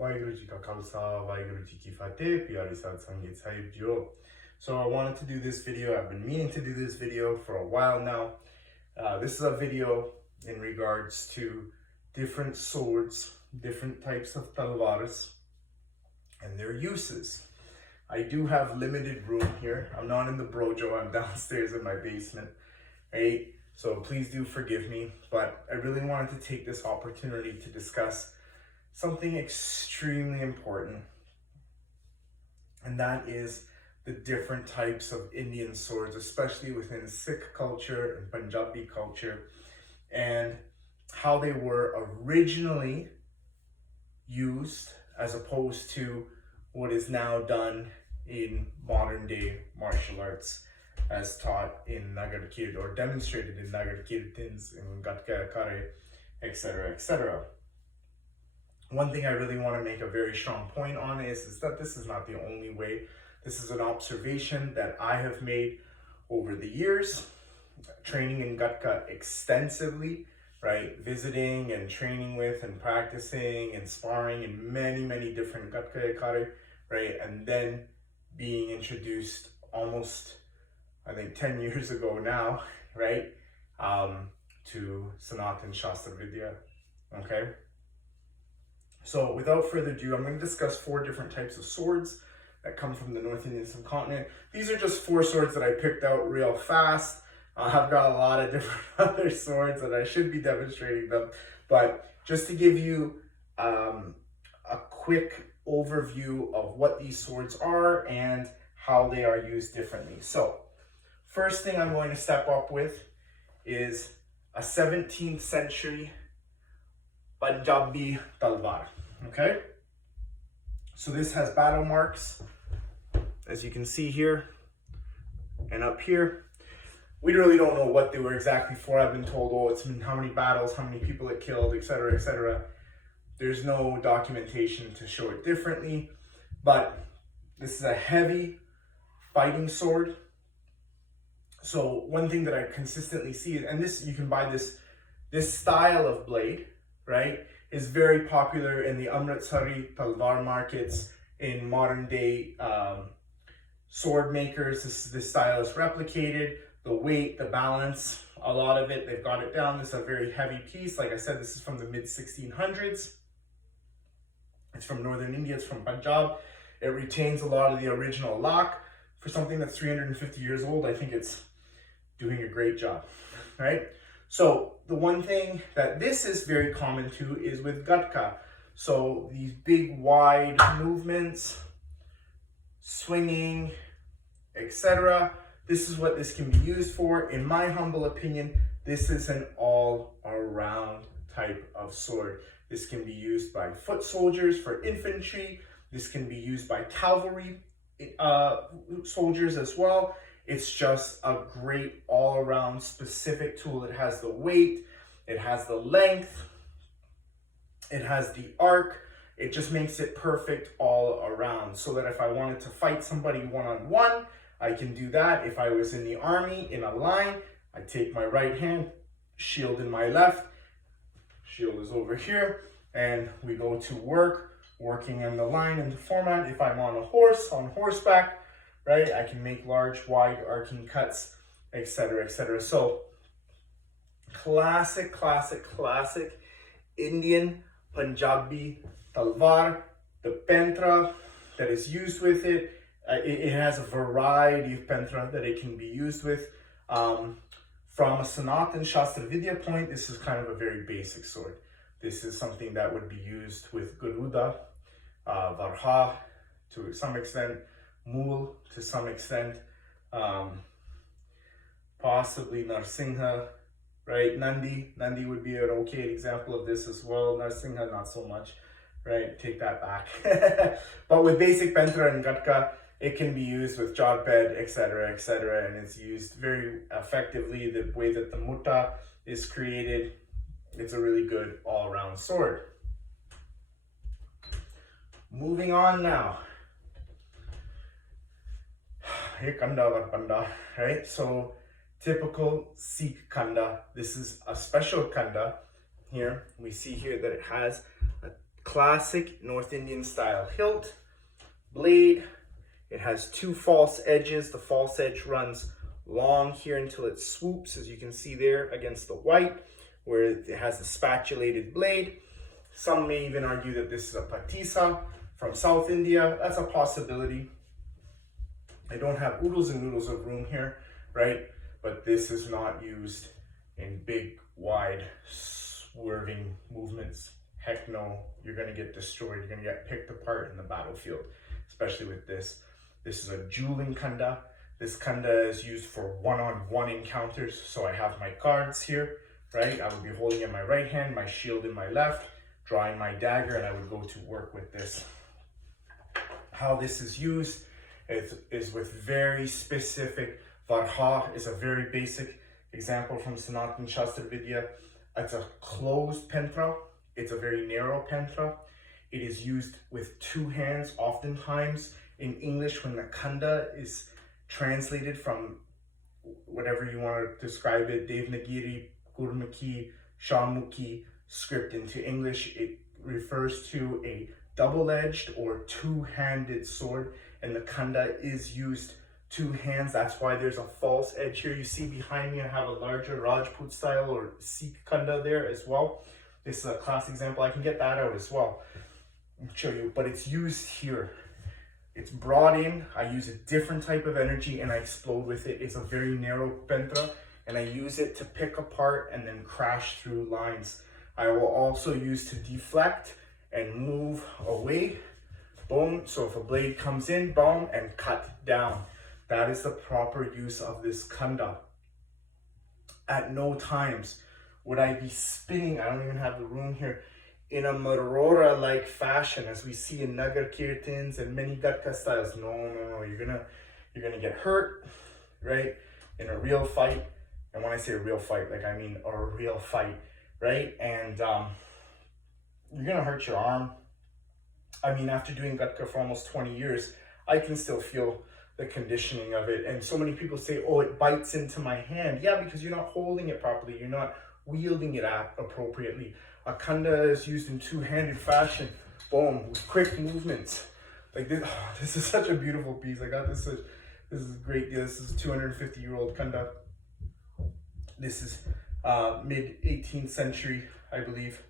वाहिगुरु जी का khalsa, वाहिगुरु जी की fateh, प्यारी साथ संगीत साहिब जियो. So I wanted to do this video. I've been meaning to do this video for a while now. This is a video in regards to different swords, different types of talvars, and their uses. I do have limited room here. I'm not in the brojo, I'm downstairs in my basement, right? So please do forgive me, but I really wanted to take this opportunity to discuss something extremely important, and that is the different types of Indian swords, especially within Sikh culture and Punjabi culture, and how they were originally used as opposed to what is now done in modern day martial arts as taught in Nagar Kirt or demonstrated in Nagar Kirtans, in Gatka, Kare, etc., etc. One thing I really want to make a very strong point on is that this is not the only way. This is an observation that I have made over the years, training in Gatka extensively, right? Visiting and training with and practicing and sparring in many, many different Gatka Kare, right? And then being introduced almost, I think, 10 years ago now, right? To Sanatan Shastarvidiya, okay? So without further ado, I'm going to discuss 4 different types of swords that come from the North Indian subcontinent. These are just 4 swords that I picked out real fast. I've got a lot of different other swords and I should be demonstrating them, but just to give you a quick overview of what these swords are and how they are used differently. So first thing I'm going to step up with is a 17th century Punjabi talvar, okay? So this has battle marks, as you can see here and up here. We really don't know what they were exactly for. I've been told, oh, it's how many battles, how many people it killed, etc., etc. There's no documentation to show it differently, but this is a heavy fighting sword. So one thing that I consistently see, and this, you can buy this style of blade, right, is very popular in the Amritsari talvar markets, in modern day sword makers. This style is replicated. The weight, the balance, a lot of it, they've got it down. This is a very heavy piece. Like I said, this is from the mid 1600s. It's from northern India, it's from Punjab. It retains a lot of the original lock. For something that's 350 years old, I think it's doing a great job, right? So the one thing that this is very common to is with gatka. So these big wide movements, swinging, etc. This is what this can be used for. In my humble opinion, this is an all-around type of sword. This can be used by foot soldiers for infantry. This can be used by cavalry soldiers as well. It's just a great all-around specific tool. It has the weight, it has the length, it has the arc. It just makes it perfect all around, so that if I wanted to fight somebody one-on-one, I can do that. If I was in the army, in a line, I take my right hand, shield in my left, shield is over here, and we go to work, working in the line in the format. If I'm on a horse, on horseback, right, I can make large, wide arcing cuts, etc., etc. So classic Indian Punjabi talvar. The pentra that is used with it, it has a variety of pentra that it can be used with. From a Sanatan Shastarvidiya point, this is kind of a very basic sword. This is something that would be used with Garuda, Varha to some extent, Mool to some extent, possibly Narsingha, right? Nandi would be an okay example of this as well. Narsingha, not so much, right? Take that back. But with basic pentra and gatka, it can be used with jodhped, etc., etc., and it's used very effectively. The way that the mutta is created, it's a really good all-around sword. Moving on now. Here kanda var panda, right? So typical Sikh kanda. This is a special kanda. Here we see here that it has a classic North Indian style hilt, blade. It has two false edges. The false edge runs long here until it swoops, as you can see there, against the white, where it has the spatulated blade. Some may even argue that this is a patisa from South India. That's a possibility. I don't have oodles and noodles of room here, right? But this is not used in big, wide, swerving movements. Heck no, you're gonna get destroyed. You're gonna get picked apart in the battlefield, especially with this. This is a dueling kanda. This kanda is used for one-on-one encounters. So I have my cards here, right? I would be holding in my right hand, my shield in my left, drawing my dagger, and I would go to work with this. How this is used is with very specific. Varha is a very basic example from Sanatan Shastarvidiya. It's a closed pentra. It's a very narrow pentra. It is used with two hands. Oftentimes in English, when the kanda is translated from whatever you want to describe it, Devanagari, Gurmukhi, Shamukhi script into English, it refers to a double-edged or two-handed sword, and the kanda is used two hands. That's why there's a false edge here. You see behind me I have a larger Rajput style or Sikh kanda there as well. This is a class example. I can get that out as well and show you, but it's used here. It's brought in. I use a different type of energy and I explode with it. It's a very narrow pentra, and I use it to pick apart and then crash through lines. I will also use to deflect and move away. Boom. So if a blade comes in, boom, and cut down. That is the proper use of this kanda. At no times would I be spinning, I don't even have the room here, in a marora-like fashion, as we see in Nagar Kirtans and many gatka styles. No, you're gonna get hurt, right? In a real fight. And when I say a real fight, like I mean a real fight, right? And you're gonna hurt your arm. I mean, after doing gatka for almost 20 years, I can still feel the conditioning of it. And so many people say, oh, it bites into my hand. Yeah, because you're not holding it properly. You're not wielding it appropriately. A kanda is used in two-handed fashion. Boom, with quick movements. Like this, oh, this is such a beautiful piece. I got this. This is a great deal. This is a 250-year-old kanda. This is mid 18th century, I believe,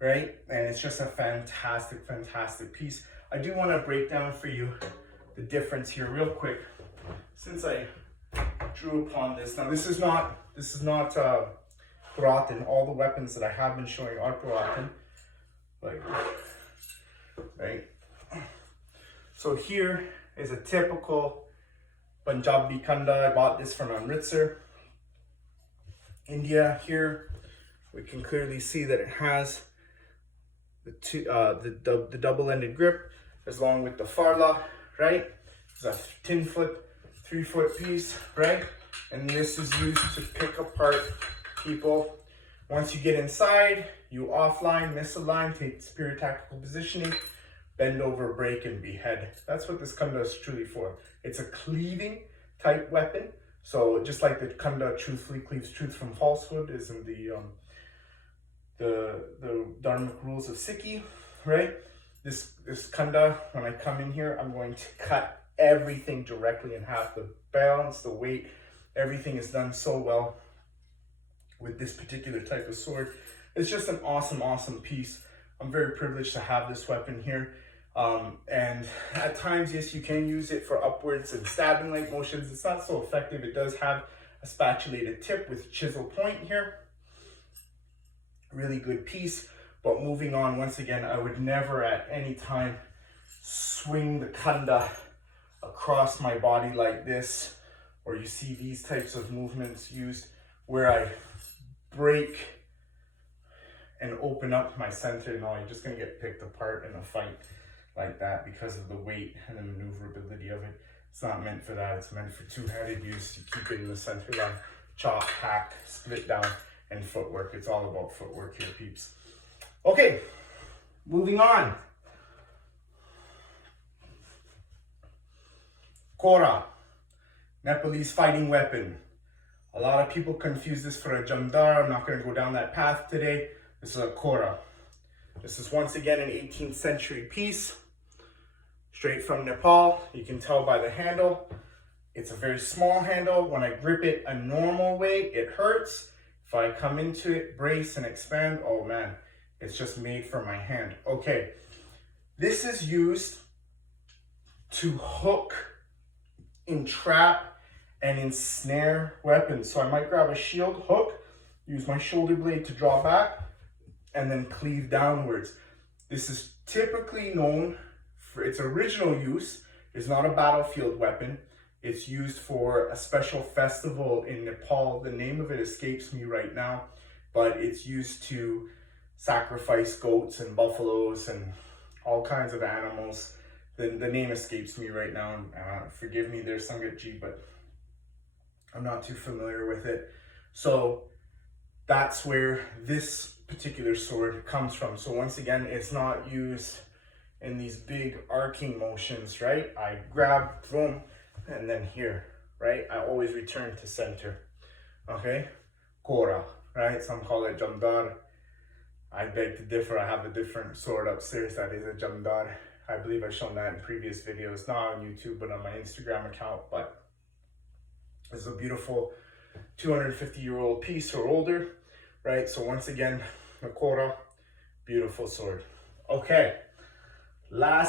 right? And it's just a fantastic, fantastic piece. I do want to break down for you the difference here real quick, since I drew upon this. Now this is not Puratan. All the weapons that I have been showing are Puratan, like, right? So here is a typical Punjabi kanda. I bought this from Amritsar, India. Here we can clearly see that it has the double-ended grip, along with the farla, right? It's a 10-foot, 3-foot piece, right? And this is used to pick apart people. Once you get inside, you offline, misalign, take superior tactical positioning, bend over, break, and behead. That's what this kanda is truly for. It's a cleaving type weapon. So just like the kanda truthfully cleaves truth from falsehood is in the dharmic rules of Sikhi, right? This kanda, when I come in here, I'm going to cut everything directly in half. The balance, the weight, everything is done so well with this particular type of sword. It's just an awesome, awesome piece. I'm very privileged to have this weapon here. And at times, yes, you can use it for upwards and stabbing like motions. It's not so effective. It does have a spatulated tip with chisel point here. Really good piece. But moving on, once again, I would never at any time swing the kanda across my body like this, or you see these types of movements used where I break and open up my center. No, you're just gonna get picked apart in a fight like that because of the weight and the maneuverability of it. It's not meant for that. It's meant for two-handed use. You keep it in the center line, chop, hack, split down, and footwork. It's all about footwork here, peeps. Okay, moving on. Kora, Nepalese fighting weapon. A lot of people confuse this for a jamdar. I'm not going to go down that path today. This is a kora. This is once again an 18th century piece, straight from Nepal. You can tell by the handle. It's a very small handle. When I grip it a normal way, it hurts. If I come into it, brace and expand, oh man, it's just made for my hand. Okay, this is used to hook, entrap, and ensnare weapons. So I might grab a shield hook, use my shoulder blade to draw back, and then cleave downwards. This is typically known for its original use. It's not a battlefield weapon. It's used for a special festival in Nepal. The name of it escapes me right now, but it's used to sacrifice goats and buffaloes and all kinds of animals. The name escapes me right now. Forgive me there, Sangatji, but I'm not too familiar with it. So that's where this particular sword comes from. So once again, it's not used in these big arcing motions, right? I grab, boom, and then here, right? I always return to center, okay? Kora, right? Some call it jamdar. I beg to differ. I have a different sword upstairs that is a jamdar. I believe I've shown that in previous videos, not on YouTube, but on my Instagram account. But it's a beautiful 250-year-old piece or older, right? So once again, the kora, beautiful sword. Okay, last